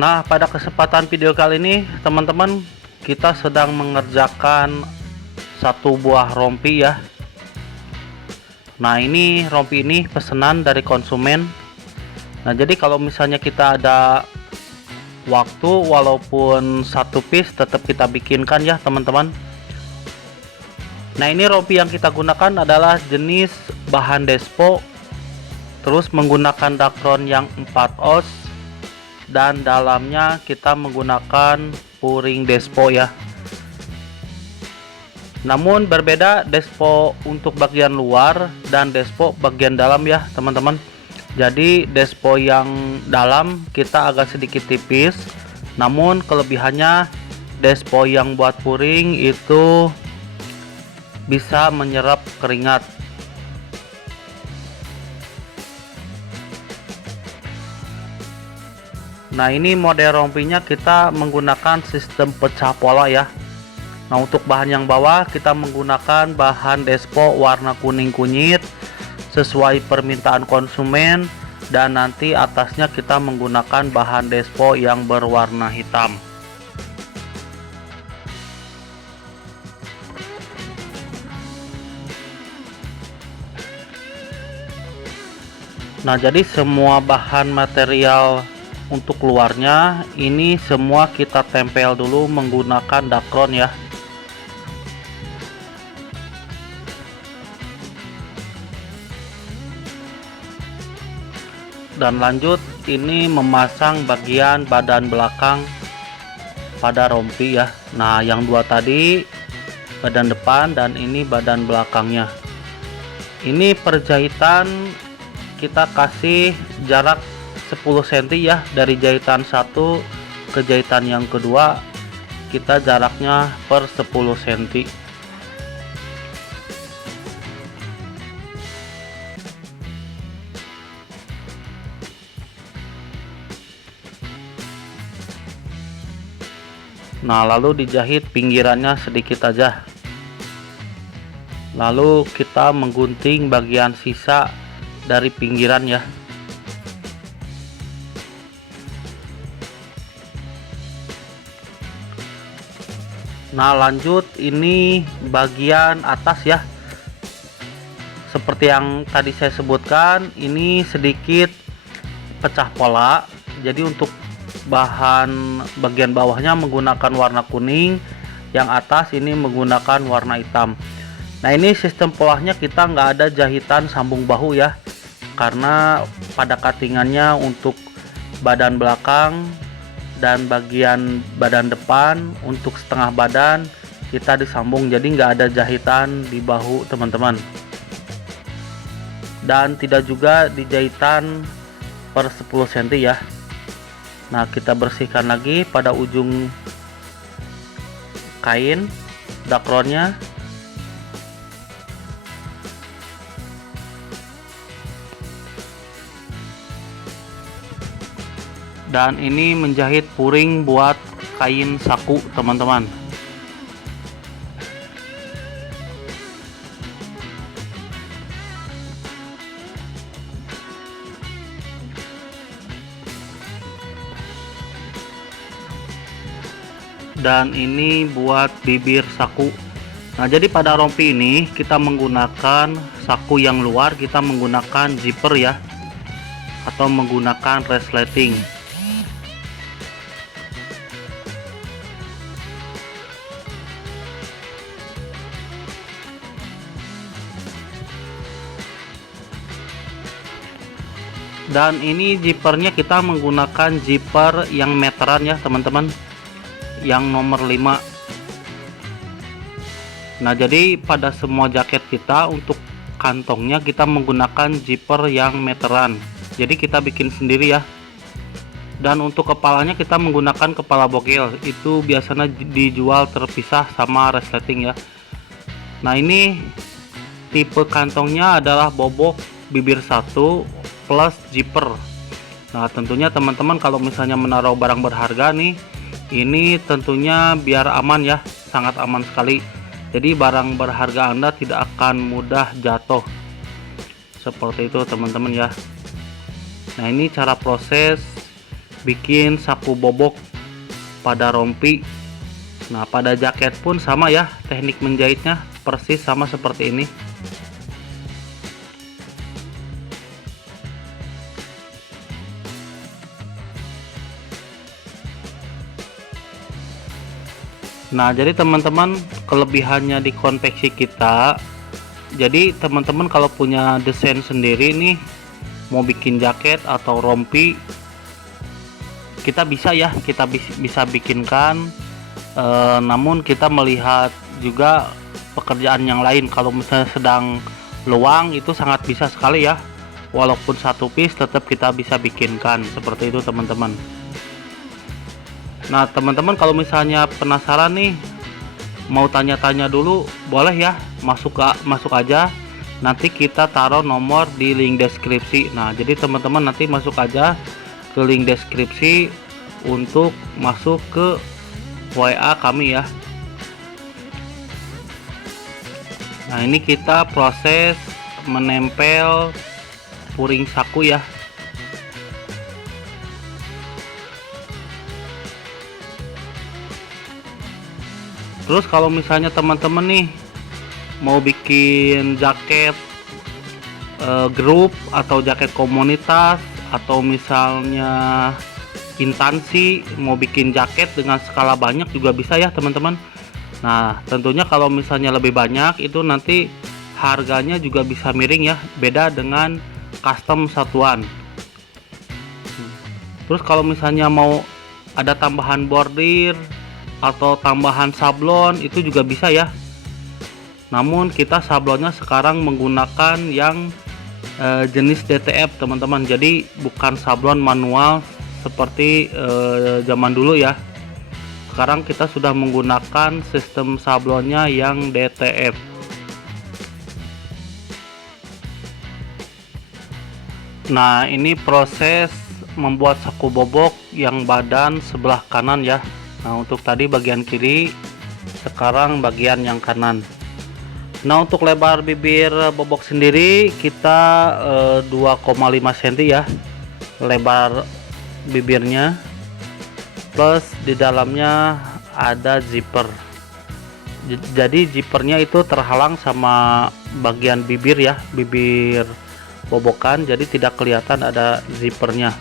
Nah, pada kesempatan video kali ini teman-teman, kita sedang mengerjakan satu buah rompi ya. Nah, ini rompi ini pesanan dari konsumen. Nah, jadi kalau misalnya kita ada waktu, walaupun satu piece tetap kita bikinkan ya teman-teman. Nah, ini rompi yang kita gunakan adalah jenis bahan despo, terus menggunakan dakron yang 4 oz, dan dalamnya kita menggunakan puring despo ya. Namun berbeda despo untuk bagian luar dan despo bagian dalam ya teman-teman. Jadi despo yang dalam kita agak sedikit tipis, namun kelebihannya despo yang buat puring itu bisa menyerap keringat. Nah, ini model rompinya kita menggunakan sistem pecah pola ya. Nah, untuk bahan yang bawah kita menggunakan bahan despo warna kuning kunyit sesuai permintaan konsumen, dan nanti atasnya kita menggunakan bahan despo yang berwarna hitam. Nah, jadi semua bahan material untuk luarnya ini semua kita tempel dulu menggunakan dakron ya. Dan lanjut ini memasang bagian badan belakang pada rompi ya. Nah, yang dua tadi badan depan dan ini badan belakangnya. Ini perjahitan kita kasih jarak 10 cm ya, dari jahitan satu ke jahitan yang kedua kita jaraknya per 10 cm. Nah, lalu dijahit pinggirannya sedikit aja, lalu kita menggunting bagian sisa dari pinggiran ya. Nah, lanjut ini bagian atas ya, seperti yang tadi saya sebutkan, ini sedikit pecah pola. Jadi untuk bahan bagian bawahnya menggunakan warna kuning, yang atas ini menggunakan warna hitam. Nah, ini sistem polanya kita nggak ada jahitan sambung bahu ya, karena pada cuttingannya untuk badan belakang dan bagian badan depan untuk setengah badan kita disambung, jadi nggak ada jahitan di bahu teman-teman, dan tidak juga di jahitan per 10 cm ya. Nah, kita bersihkan lagi pada ujung kain dakronnya. Dan ini menjahit puring buat kain saku teman-teman. Dan ini buat bibir saku. Nah, jadi pada rompi ini kita menggunakan saku yang luar, kita menggunakan zipper ya, atau menggunakan resleting. Dan ini zippernya kita menggunakan zipper yang meteran ya teman-teman, yang nomor 5. Nah, jadi pada semua jaket kita untuk kantongnya kita menggunakan zipper yang meteran, jadi kita bikin sendiri ya. Dan untuk kepalanya kita menggunakan kepala bogel, itu biasanya dijual terpisah sama resleting ya. Nah, ini tipe kantongnya adalah bobok bibir satu plus zipper. Nah, tentunya teman-teman kalau misalnya menaruh barang berharga nih, ini tentunya biar aman ya, sangat aman sekali. Jadi barang berharga Anda tidak akan mudah jatuh. Seperti itu teman-teman ya. Nah, ini cara proses bikin saku bobok pada rompi. Nah, pada jaket pun sama ya, teknik menjahitnya persis sama seperti ini. Nah, jadi teman-teman, kelebihannya di konveksi kita, jadi teman-teman kalau punya desain sendiri nih, mau bikin jaket atau rompi, kita bisa ya, kita bisa bikinkan. Namun kita melihat juga pekerjaan yang lain. Kalau misalnya sedang luang, itu sangat bisa sekali ya, walaupun satu piece tetap kita bisa bikinkan seperti itu teman-teman. Nah, teman-teman kalau misalnya penasaran nih, mau tanya-tanya dulu, boleh ya, masuk aja. Nanti kita taruh nomor di link deskripsi. Nah, jadi teman-teman nanti masuk aja ke link deskripsi untuk masuk ke WA kami ya. Nah, ini kita proses menempel puring saku ya. Terus kalau misalnya teman-teman nih mau bikin jaket grup atau jaket komunitas, atau misalnya instansi mau bikin jaket dengan skala banyak juga bisa ya teman-teman. Nah, tentunya kalau misalnya lebih banyak itu nanti harganya juga bisa miring ya, beda dengan custom satuan. Terus kalau misalnya mau ada tambahan bordir atau tambahan sablon, itu juga bisa ya. Namun kita sablonnya sekarang menggunakan yang jenis DTF teman-teman, jadi bukan sablon manual seperti zaman dulu ya. Sekarang kita sudah menggunakan sistem sablonnya yang DTF. Nah, ini proses membuat saku bobok yang badan sebelah kanan ya. Nah, untuk tadi bagian kiri, sekarang bagian yang kanan. Nah, untuk lebar bibir bobok sendiri kita 2,5 cm ya lebar bibirnya, plus di dalamnya ada zipper. Jadi zippernya itu terhalang sama bagian bibir ya, bibir bobokan, jadi tidak kelihatan ada zippernya.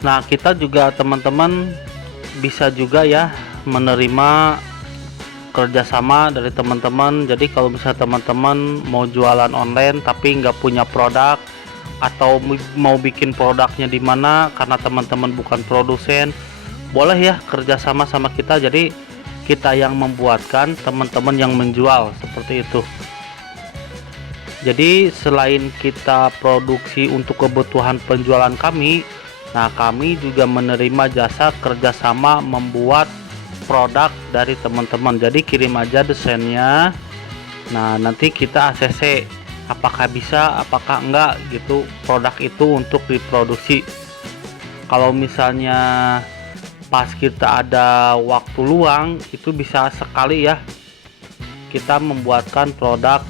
Nah, kita juga teman-teman bisa juga ya menerima kerjasama dari teman-teman. Jadi kalau misalnya teman-teman mau jualan online tapi nggak punya produk, atau mau bikin produknya di mana karena teman-teman bukan produsen, boleh ya kerjasama sama kita. Jadi kita yang membuatkan, teman-teman yang menjual, seperti itu. Jadi selain kita produksi untuk kebutuhan penjualan kami, nah kami juga menerima jasa kerjasama membuat produk dari teman-teman. Jadi kirim aja desainnya, nah nanti kita ACC apakah bisa apakah enggak gitu produk itu untuk diproduksi. Kalau misalnya pas kita ada waktu luang, itu bisa sekali ya kita membuatkan produk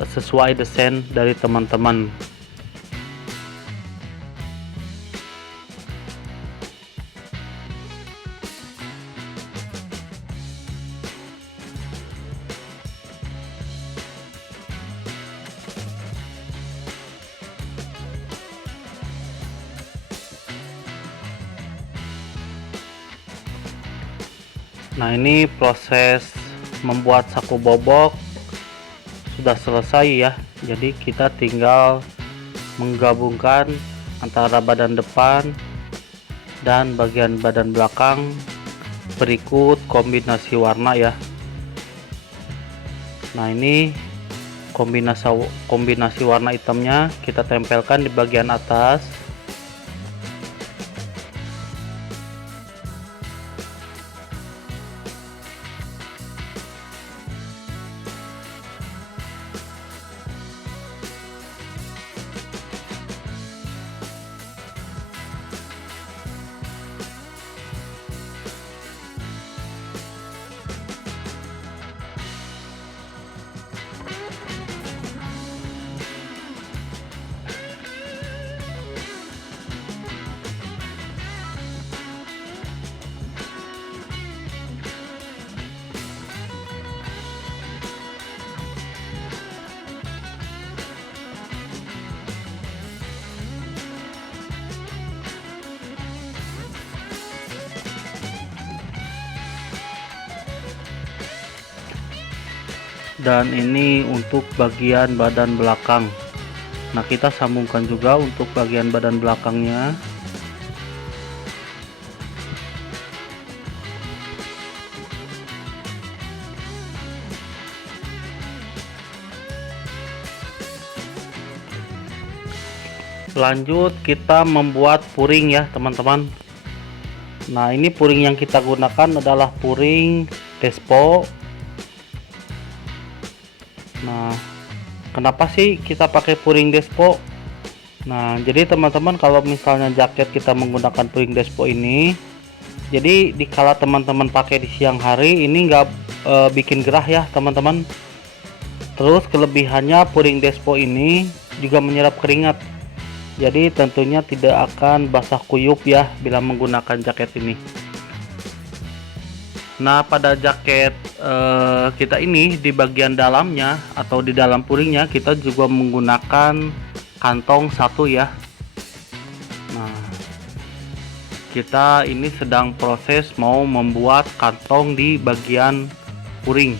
sesuai desain dari teman-teman. Nah, ini proses membuat saku bobok sudah selesai ya. Jadi kita tinggal menggabungkan antara badan depan dan bagian badan belakang berikut kombinasi warna ya. Nah, ini kombinasi warna hitamnya kita tempelkan di bagian atas. dan ini untuk bagian badan belakang. Nah, kita sambungkan juga untuk bagian badan belakangnya. Lanjut kita membuat puring ya teman-teman. Nah, ini puring yang kita gunakan adalah puring Despo. Nah, kenapa sih kita pakai puring Despo? Nah, jadi teman-teman, kalau misalnya jaket kita menggunakan puring Despo ini, jadi dikala teman-teman pakai di siang hari ini nggak bikin gerah ya teman-teman. Terus kelebihannya puring Despo ini juga menyerap keringat. Jadi tentunya tidak akan basah kuyup ya bila menggunakan jaket ini. Nah, pada jaket kita ini di bagian dalamnya atau di dalam puringnya kita juga menggunakan kantong satu ya. Nah, kita ini sedang proses mau membuat kantong di bagian puring.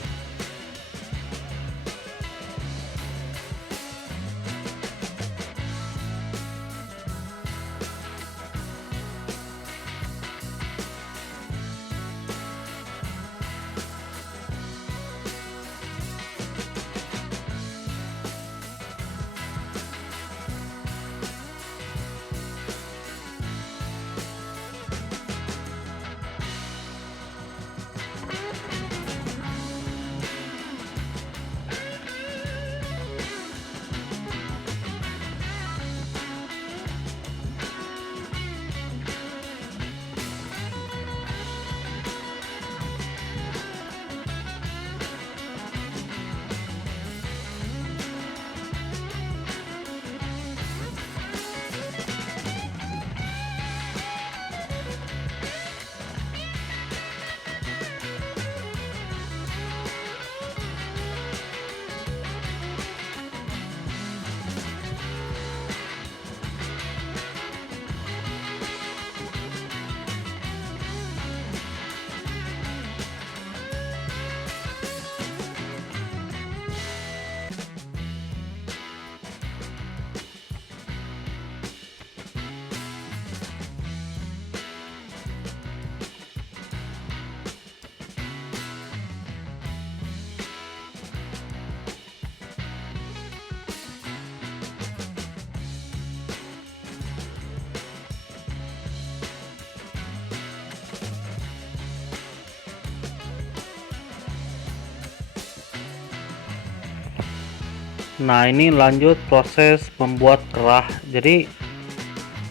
Nah, ini lanjut proses membuat kerah. Jadi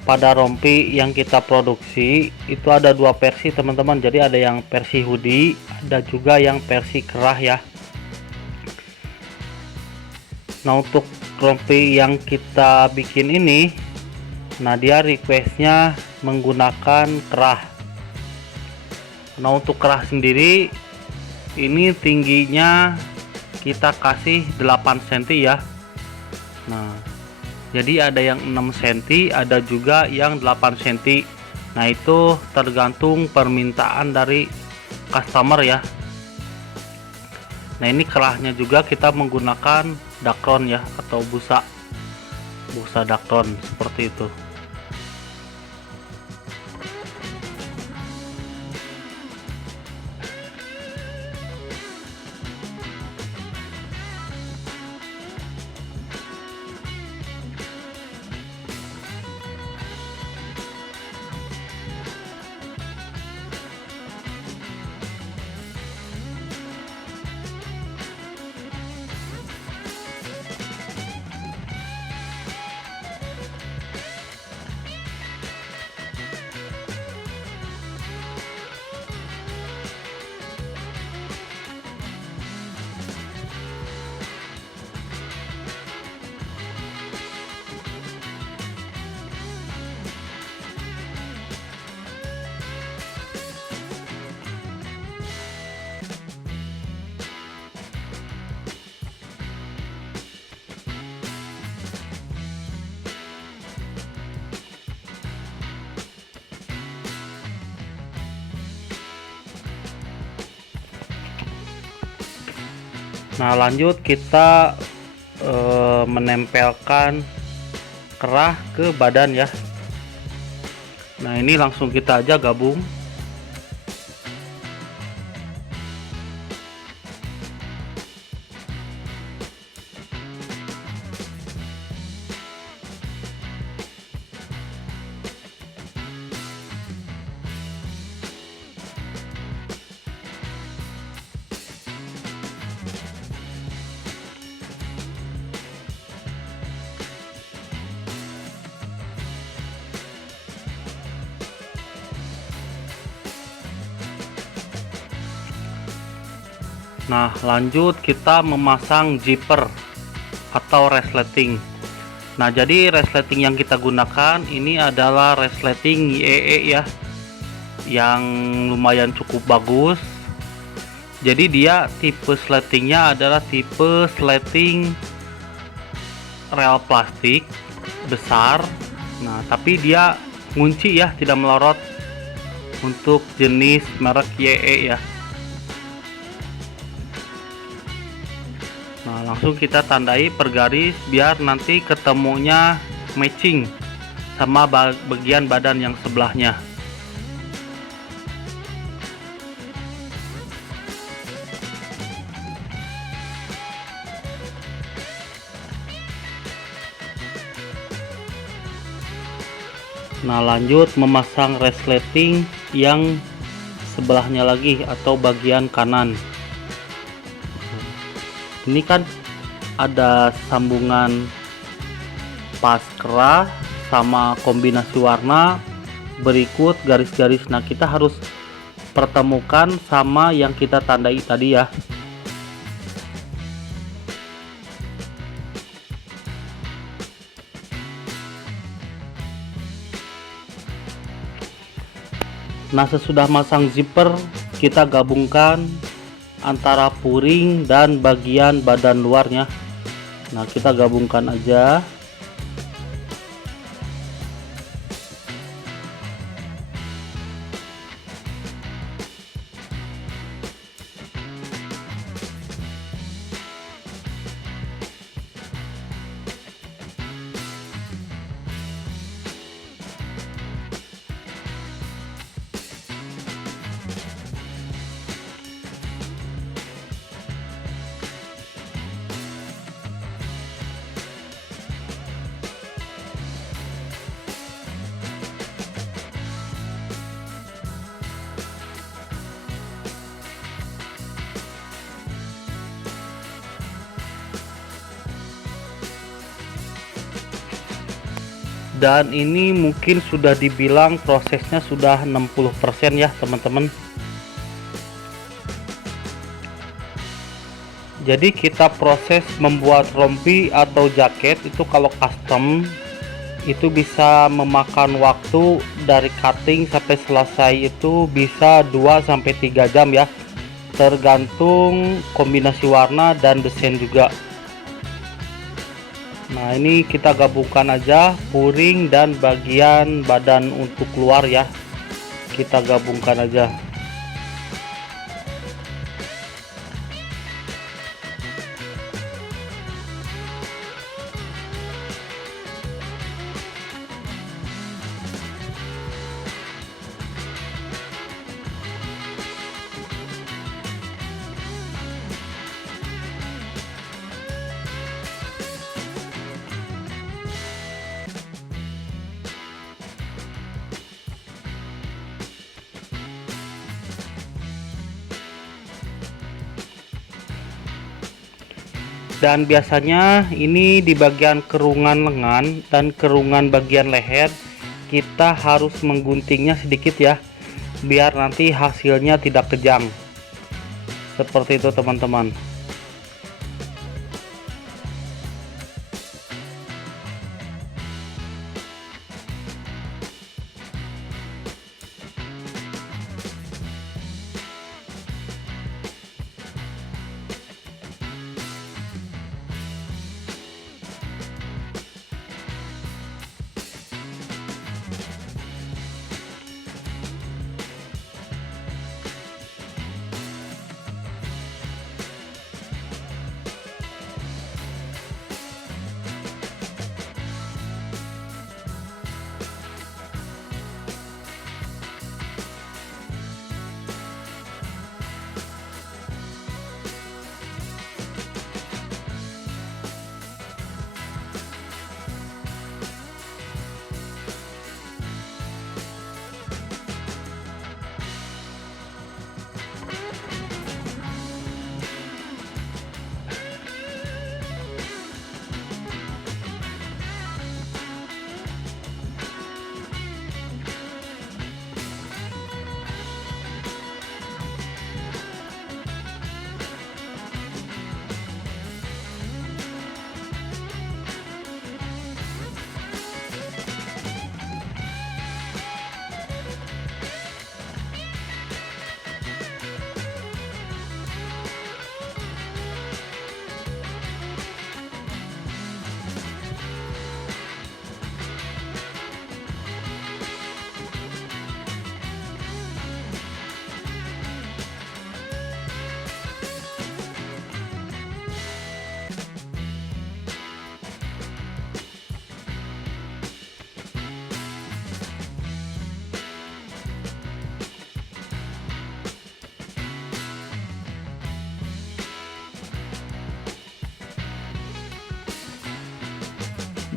pada rompi yang kita produksi itu ada dua versi teman-teman. Jadi ada yang versi hoodie, ada juga yang versi kerah ya. Nah, untuk rompi yang kita bikin ini, nah dia requestnya menggunakan kerah. Nah, untuk kerah sendiri ini tingginya kita kasih 8 cm ya. Nah, jadi ada yang 6 cm, ada juga yang 8 cm. Nah, itu tergantung permintaan dari customer ya. Nah, ini kerahnya juga kita menggunakan dakron ya, atau busa dakron seperti itu. Nah, lanjut kita menempelkan kerah ke badan ya. Nah, ini langsung kita aja gabung. Nah, lanjut kita memasang zipper atau resleting. Nah, jadi resleting yang kita gunakan ini adalah resleting YEE ya, yang lumayan cukup bagus. Jadi dia tipe sletingnya adalah tipe sleting rel plastik besar. Nah, tapi dia ngunci ya, tidak melorot, untuk jenis merek YE ya. Nah, langsung kita tandai per garis biar nanti ketemunya matching sama bagian badan yang sebelahnya. Nah, lanjut memasang resleting yang sebelahnya lagi atau bagian kanan. Ini kan ada sambungan pas kerah sama kombinasi warna berikut garis-garis. Nah, kita harus pertemukan sama yang kita tandai tadi ya. Nah, sesudah masang zipper, kita gabungkan antara puring dan bagian badan luarnya. Nah, kita gabungkan aja. Dan ini mungkin sudah dibilang prosesnya sudah 60% ya teman-teman. Jadi kita proses membuat rompi atau jaket itu kalau custom itu bisa memakan waktu dari cutting sampai selesai itu bisa 2-3 jam ya, tergantung kombinasi warna dan desain juga. Nah, ini kita gabungkan aja puring dan bagian badan untuk luar ya, kita gabungkan aja. Dan biasanya ini di bagian kerungan lengan dan kerungan bagian leher kita harus mengguntingnya sedikit ya, biar nanti hasilnya tidak kejang. Seperti itu teman-teman.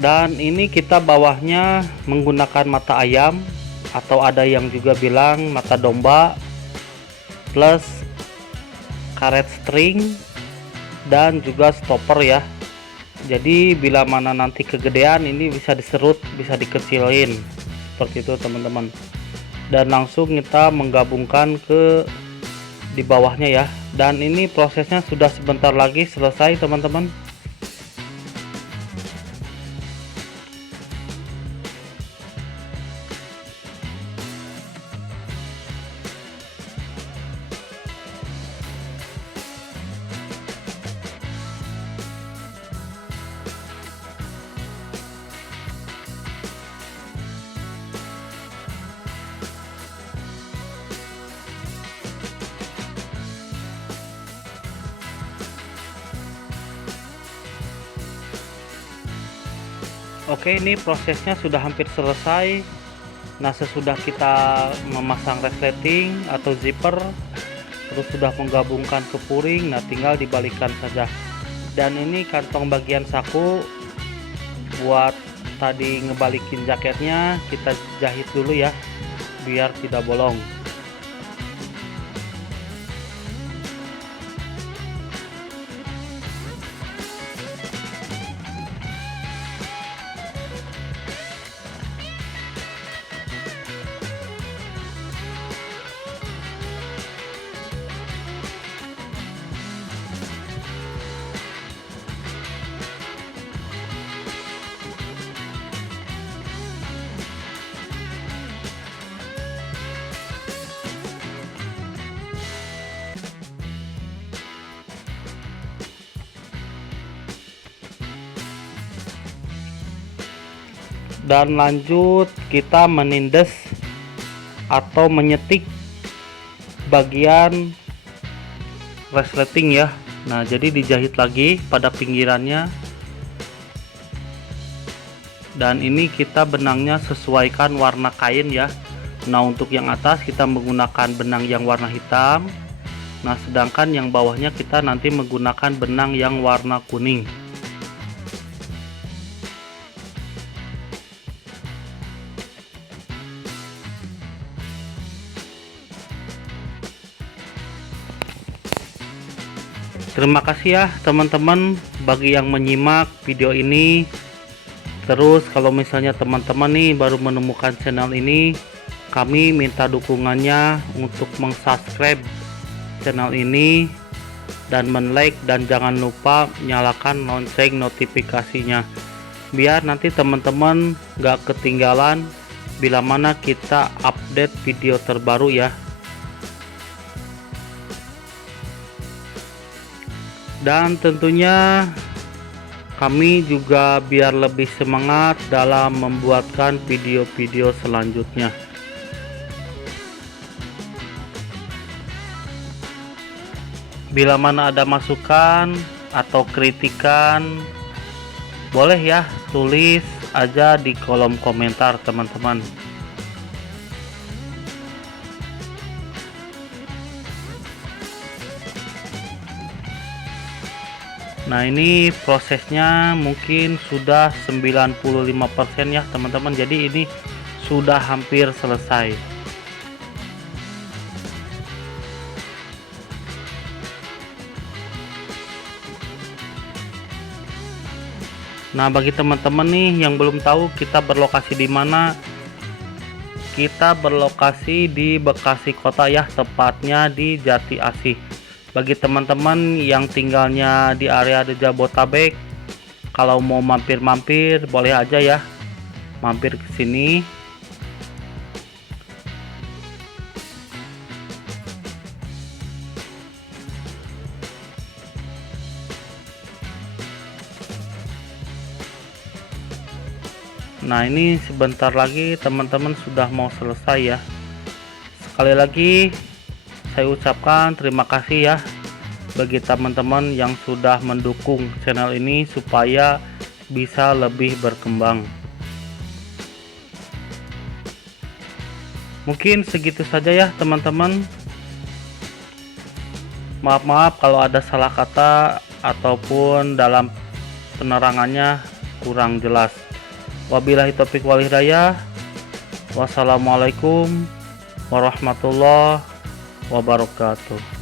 Dan ini kita bawahnya menggunakan mata ayam, atau ada yang juga bilang mata domba, plus karet string dan juga stopper ya. Jadi bila mana nanti kegedean ini bisa diserut, bisa dikecilin seperti itu teman-teman. Dan langsung kita menggabungkan ke di bawahnya ya. Dan ini prosesnya sudah sebentar lagi selesai teman-teman. Oke, ini prosesnya sudah hampir selesai. Nah, sesudah kita memasang resleting atau zipper, terus sudah menggabungkan ke puring, nah tinggal dibalikan saja. Dan ini kantong bagian saku buat tadi ngebalikin jaketnya, kita jahit dulu ya biar tidak bolong. Dan lanjut kita menindes atau menyetik bagian resleting ya. Nah, jadi dijahit lagi pada pinggirannya. Dan ini kita benangnya sesuaikan warna kain ya. Nah, untuk yang atas kita menggunakan benang yang warna hitam. Nah, sedangkan yang bawahnya kita nanti menggunakan benang yang warna kuning. Terima kasih ya teman-teman bagi yang menyimak video ini. Terus kalau misalnya teman-teman nih baru menemukan channel ini, kami minta dukungannya untuk subscribe channel ini dan like, dan jangan lupa nyalakan lonceng notifikasinya biar nanti teman-teman gak ketinggalan bila mana kita update video terbaru ya. Dan tentunya kami juga biar lebih semangat dalam membuatkan video-video selanjutnya. Bila mana ada masukan atau kritikan, boleh ya tulis aja di kolom komentar teman-teman. Nah, ini prosesnya mungkin sudah 95% ya teman-teman. Jadi ini sudah hampir selesai. Nah, bagi teman-teman nih yang belum tahu kita berlokasi di mana, kita berlokasi di Bekasi Kota ya, tepatnya di Jati Asih. Bagi teman-teman yang tinggalnya di area di Jabotabek, kalau mau mampir-mampir boleh aja ya, mampir ke sini. Nah, ini sebentar lagi teman-teman sudah mau selesai ya. Sekali lagi saya ucapkan terima kasih ya bagi teman-teman yang sudah mendukung channel ini supaya bisa lebih berkembang. Mungkin segitu saja ya teman-teman. Maaf kalau ada salah kata ataupun dalam penerangannya kurang jelas. Wabillahi taufiq wal hidayah. Wassalamualaikum warahmatullahi wabarakatuh.